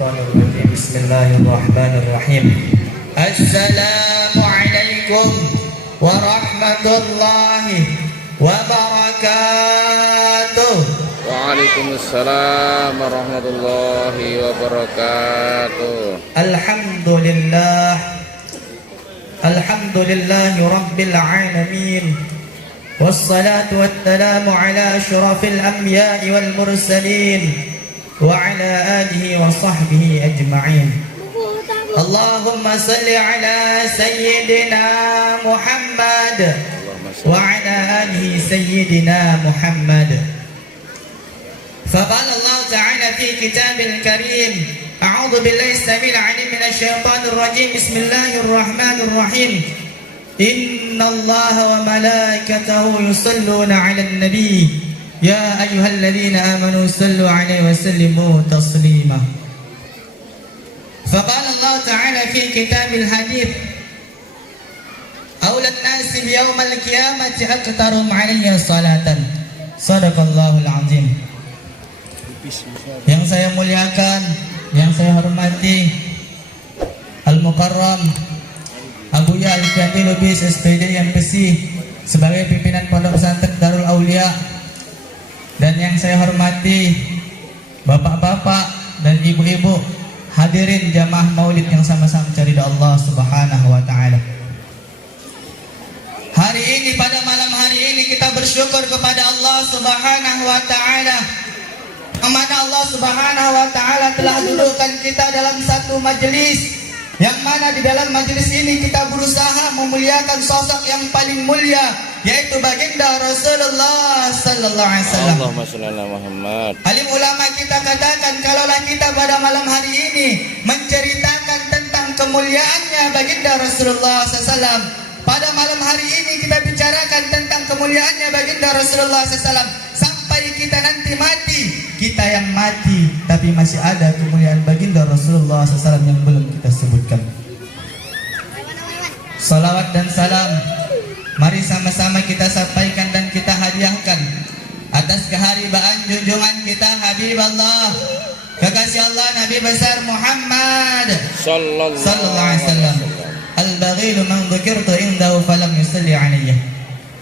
الشيطان الرجيم بسم الله الرحمن الرحيم السلام عليكم ورحمة الله وبركاته. Waalaikumsalam warahmatullahi wabarakatuh. Alhamdulillah Rabbil alamin. Wassalatu wassalamu ala asyrafil anbiya'i wal mursalin wa ala alihi wa sahbihi ajma'in. Allahumma salli ala sayyidina Muhammad wa ala alihi sayyidina Muhammad. Faqala Allah ta'ala fi kitabil karim, a'udzu billahi as-sami'il 'alim minasy syaithanir rajim. Bismillahirrahmanirrahim. Innallaha wa malaikatahu yusholluna 'alan nabi. Ya ayyuhalladzina amanu shallu 'alaihi wa sallimu taslima. Faqala Allah ta'ala fi kitabil hadits, awlan nasi yaumal qiyamati aktarum 'alayya salatan. Shadaqallahul 'azim. Yang saya muliakan, yang saya hormati Al-Mukarram Abuya Al-Fadil Lubis SPD MPC sebagai pimpinan Pondok Pesantren Darul Aulia, dan yang saya hormati bapak-bapak dan ibu-ibu hadirin jamaah maulid yang sama-sama mencari Allah Subhanahu wa taala. Hari ini, pada malam hari ini, kita bersyukur kepada Allah Subhanahu wa taala, yang mana Allah Subhanahu wa taala telah dudukkan kita dalam satu majelis, yang mana di dalam majelis ini kita berusaha memuliakan sosok yang paling mulia, yaitu baginda Rasulullah sallallahu alaihi wasallam. Allahumma shalli ala Muhammad. Alim ulama kita katakan, kalaulah kita pada malam hari ini menceritakan tentang kemuliaannya baginda Rasulullah SAW, pada malam hari ini kita bicarakan tentang kemuliaannya baginda Rasulullah SAW sampai kita nanti mati, kita yang mati tapi masih ada kemuliaan baginda Rasulullah SAW yang belum kita sebutkan. Salawat dan salam mari sama-sama kita sampaikan dan kita hadiahkan atas keharibaan junjungan kita Habibullah, kekasih Allah, Nabi besar Muhammad sallallahu alaihi wasallam. Al-baghilu man dzukirtu indahu falam yusalli alayya.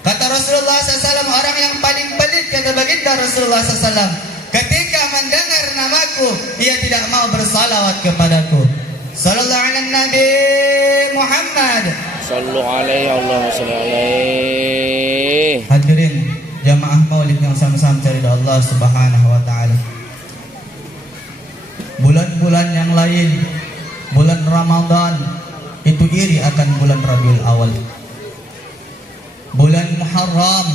Kata Rasulullah SAW, orang yang paling pelit, kata baginda Rasulullah SAW, ketika mendengar namaku, ia tidak mau bersalawat kepadaku. Sallallahu alaihi Nabi Muhammad. Sallu alaihi, Allahumma salli alaihi. Hadirin jamaah maulid yang sama-sama mencari Allah Subhanahu wa taala. Bulan-bulan yang lain, bulan Ramadan itu iri akan bulan Rabiul Awal. Bulan Muharram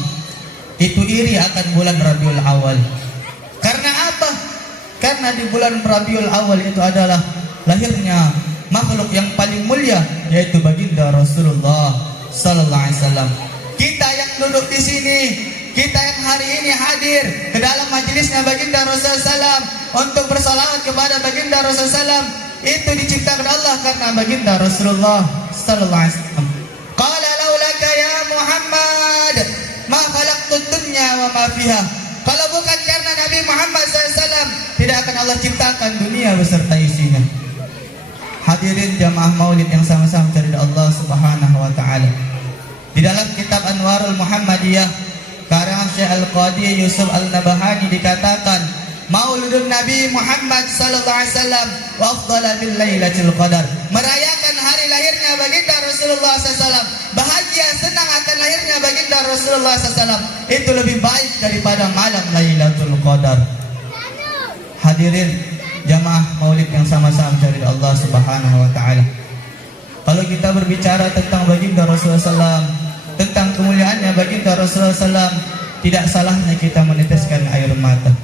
itu iri akan bulan Rabiul Awal. Karena apa? Karena di bulan Rabiul Awal itu adalah lahirnya makhluk yang paling mulia, yaitu baginda Rasulullah sallallahu alaihi wasallam. Kita yang duduk di sini, kita yang hari ini hadir ke dalam majelisnya baginda Rasulullah SAW untuk bersalawat kepada baginda Rasulullah SAW, itu diciptakan Allah karena baginda Rasulullah sallallahu alaihi wasallam. Qala laulaka ya Muhammad ma khalaqtud dunya wa ma fiha. Kalau bukan karena Nabi Muhammad SAW, tidak akan Allah ciptakan dunia beserta isinya. Hadirin jamaah maulid yang sama-sama mencari Allah Subhanahu wa taala. Di dalam kitab Anwarul Muhammadiyah karangan Syekh Al-Qadi Yusuf Al-Nabahani dikatakan, Mauludun Nabi Muhammad sallallahu alaihi wasallam wa afdala bil lailatul qadar. Merayakan hari lahirnya baginda Rasulullah SAW, bahagia senang akan lahirnya baginda Rasulullah SAW, itu lebih baik daripada malam Lailatul Qadar. Hadirin jamaah maulid yang sama-sama mencari Allah Subhanahu wa taala. Kalau kita berbicara tentang baginda Rasulullah SAW, tentang kemuliaannya baginda Rasulullah SAW, tidak salahnya kita meneteskan air mata.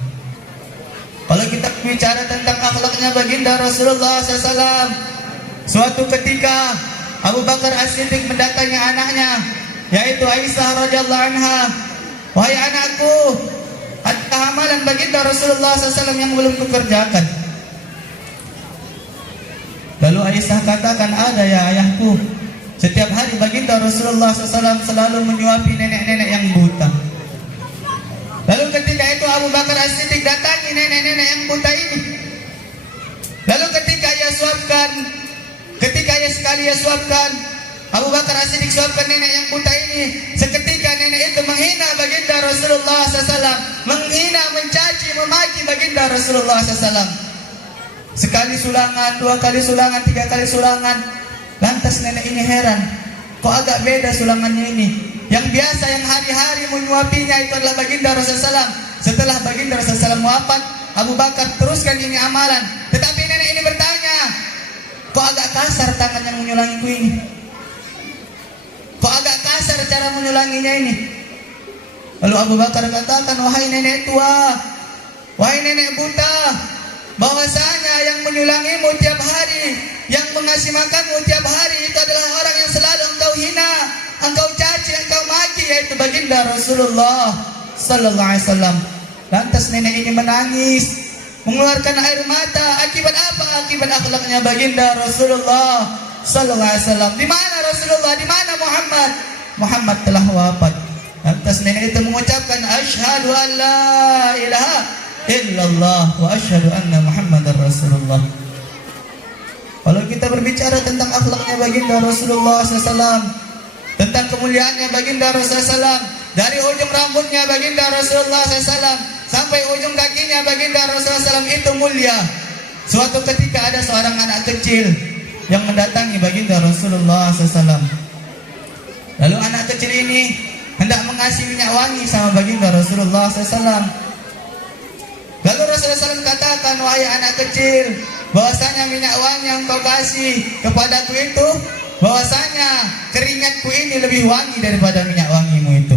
Kalau kita bicara tentang akhlaknya baginda Rasulullah SAW, suatu ketika Abu Bakar As-Siddiq mendatangi anaknya, yaitu Aisyah radhiyallahu anha. Wahai anakku, ada amalan baginda Rasulullah SAW yang belum kukerjakan. Lalu Aisyah katakan, ada ya ayahku. Setiap hari baginda Rasulullah SAW selalu menyuapi nenek-nenek yang buta. Lalu ketika itu Abu Bakar As-Siddiq datangi nenek-nenek yang buta ini. Lalu suapkan, ketika ia suapkan, Abu Bakar As-Siddiq suapkan nenek yang buta ini. Seketika nenek itu menghina baginda Rasulullah SAW, menghina, mencaci, memaki baginda Rasulullah SAW. Sekali sulangan, 2 kali sulangan, 3 kali sulangan. Lantas nenek ini heran, kok agak beda sulangannya ini. Yang biasa, yang hari-hari menyuapinya itu adalah baginda Rasulullah SAW. Setelah baginda Rasulullah SAW wafat, Abu Bakar teruskan ini amalan. Tetapi nenek ini bertanya, kok agak kasar tangan yang menyulangiku ini? Kok agak kasar cara menyulanginya ini? Lalu Abu Bakar katakan, wahai nenek tua, wahai nenek buta, bahwasanya yang menyulangimu tiap hari, yang mengasih makanmu tiap hari itu adalah orang yang selalu engkau hina, engkau caci, engkau maki, yaitu baginda Rasulullah sallallahu alaihi wasallam. Lantas nenek ini menangis, mengeluarkan air mata. Akibat apa? Akibat akhlaknya baginda Rasulullah sallallahu alaihi wasallam. Di mana Rasulullah? Di mana Muhammad? Muhammad telah wafat. Lantas nenek itu mengucapkan, asyhadu an la ilaha illallah wa asyhadu anna Muhammadar Rasulullah. Kalau kita berbicara tentang akhlaknya baginda Rasulullah SAW, tentang kemuliaannya baginda Rasulullah SAW, dari ujung rambutnya baginda Rasulullah SAW sampai ujung kakinya baginda Rasulullah SAW itu mulia. Suatu ketika ada seorang anak kecil yang mendatangi baginda Rasulullah SAW. Lalu anak kecil ini hendak mengasih minyak wangi sama baginda Rasulullah SAW. Lalu Rasulullah SAW katakan, wahai anak kecil, bahwasanya minyak wangi yang kau kasih kepadaku itu, bahwasanya keringatku ini lebih wangi daripada minyak wangimu itu.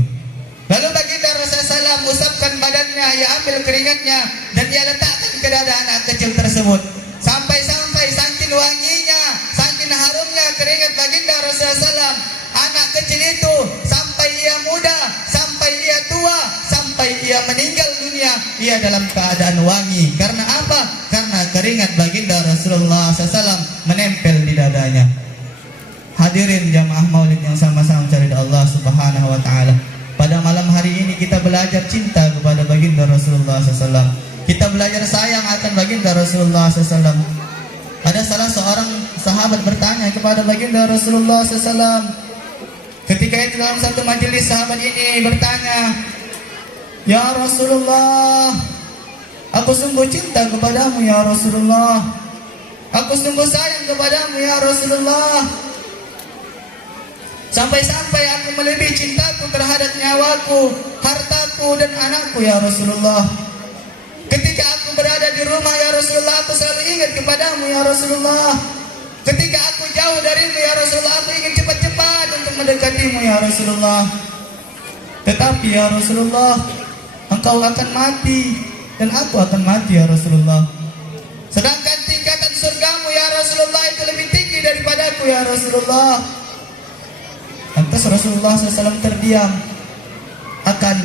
Lalu baginda Rasulullah SAW usapkan badannya, ia ambil keringatnya dan ia letakkan ke dada anak kecil tersebut. Sampai-sampai saking wanginya, saking harumnya keringat baginda Rasulullah SAW, anak kecil itu sampai ia muda, sampai ia tua, sampai ia meninggal dunia, ia dalam keadaan wangi. Karena apa? Karena keringat baginda Rasulullah SAW menempel di dadanya. Hadirin jamaah maulid yang sama-sama mencari Allah Subhanahu wa Ta'ala, pada malam hari ini kita belajar cinta kepada baginda Rasulullah SAW. Kita belajar sayang akan baginda Rasulullah SAW. Ada salah seorang sahabat bertanya kepada baginda Rasulullah SAW. Ketika itu dalam satu majelis, sahabat ini bertanya, ya Rasulullah, aku sungguh cinta kepadamu ya Rasulullah, aku sungguh sayang kepadamu ya Rasulullah, sampai-sampai aku melebihi cintaku terhadap nyawaku, hartaku dan anakku ya Rasulullah. Ketika aku berada di rumah ya Rasulullah, aku selalu ingat kepadamu ya Rasulullah. Ketika aku jauh darimu ya Rasulullah, aku ingin cepat-cepat untuk mendekatimu ya Rasulullah. Tetapi ya Rasulullah, engkau akan mati dan aku akan mati ya Rasulullah. Sedangkan tingkatan surgamu ya Rasulullah itu lebih tinggi daripadaku ya Rasulullah. Lantas Rasulullah SAW terdiam akan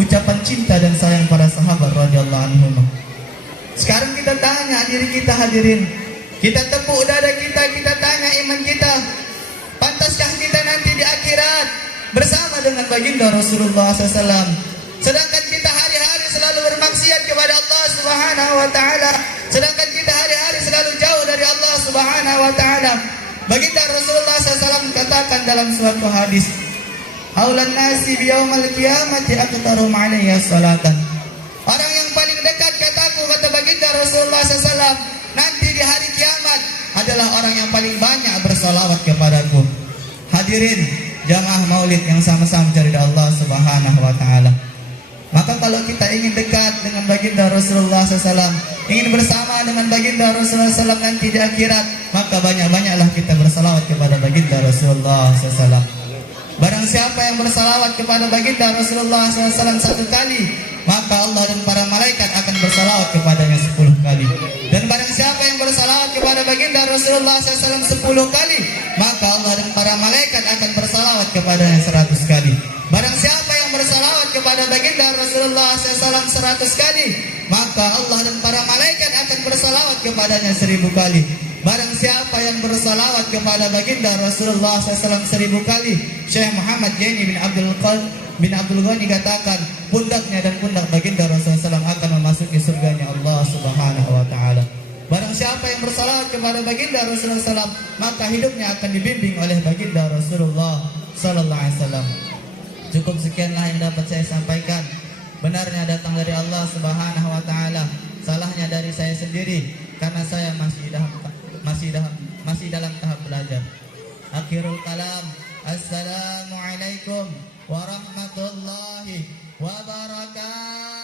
ucapan cinta dan sayang para sahabat radhiyallahu anhum. Sekarang kita tanya diri kita, hadirin, kita tepuk dada kita, kita tanya iman kita, pantaskah kita nanti di akhirat bersama dengan baginda Rasulullah SAW? Sedangkan kita hari-hari selalu bermaksiat kepada Allah Subhanahu wa Ta'ala, sedangkan kita hari-hari selalu jauh dari Allah Subhanahu wa Ta'ala. Baginda Rasulullah SAW katakan dalam suatu hadis, aulan nasi biyaumal qiyamati aqtarum alayya salatan. Orang yang paling dekat kataku, kata baginda Rasulullah SAW, nanti di hari kiamat adalah orang yang paling banyak bersalawat kepadaku. Hadirin jamaah maulid yang sama-sama mencari Allah Subhanahu wa Ta'ala, maka kalau kita ingin dekat dengan baginda Rasulullah SAW, ingin bersama dengan baginda Rasulullah SAW nanti di akhirat, maka banyak-banyaklah kita bersalawat kepada baginda Rasulullah SAW. Barang siapa yang bersalawat kepada baginda Rasulullah SAW 1 kali, maka Allah dan para malaikat akan bersalawat kepadanya 10 kali. Dan barang siapa yang bersalawat kepada baginda Rasulullah SAW 10 kali, maka Allah dan para malaikat akan bersalawat kepadanya 100 kali. Barang siapa yang bersalawat kepada baginda Rasulullah SAW 100 kali, maka Allah dan para malaikat akan bersalawat kepadanya 1000 kali. Barang siapa yang bersalawat kepada baginda Rasulullah SAW 1000 kali, Syekh Muhammad Jaini bin Abdul Ghani katakan, pundaknya dan pundak baginda Rasulullah SAW akan memasuki surganya Allah Subhanahu wa Ta'ala. Barang siapa yang bersalawat kepada kepada baginda Rasulullah SAW, maka hidupnya akan dibimbing oleh baginda Rasulullah Sallallahu Alaihi Wasallam. Cukup sekianlah yang dapat saya sampaikan. Benarnya datang dari Allah Subhanahu Wa Taala, salahnya dari saya sendiri karena saya masih dalam tahap belajar. Akhirul kalam, assalamualaikum warahmatullahi wabarakatuh.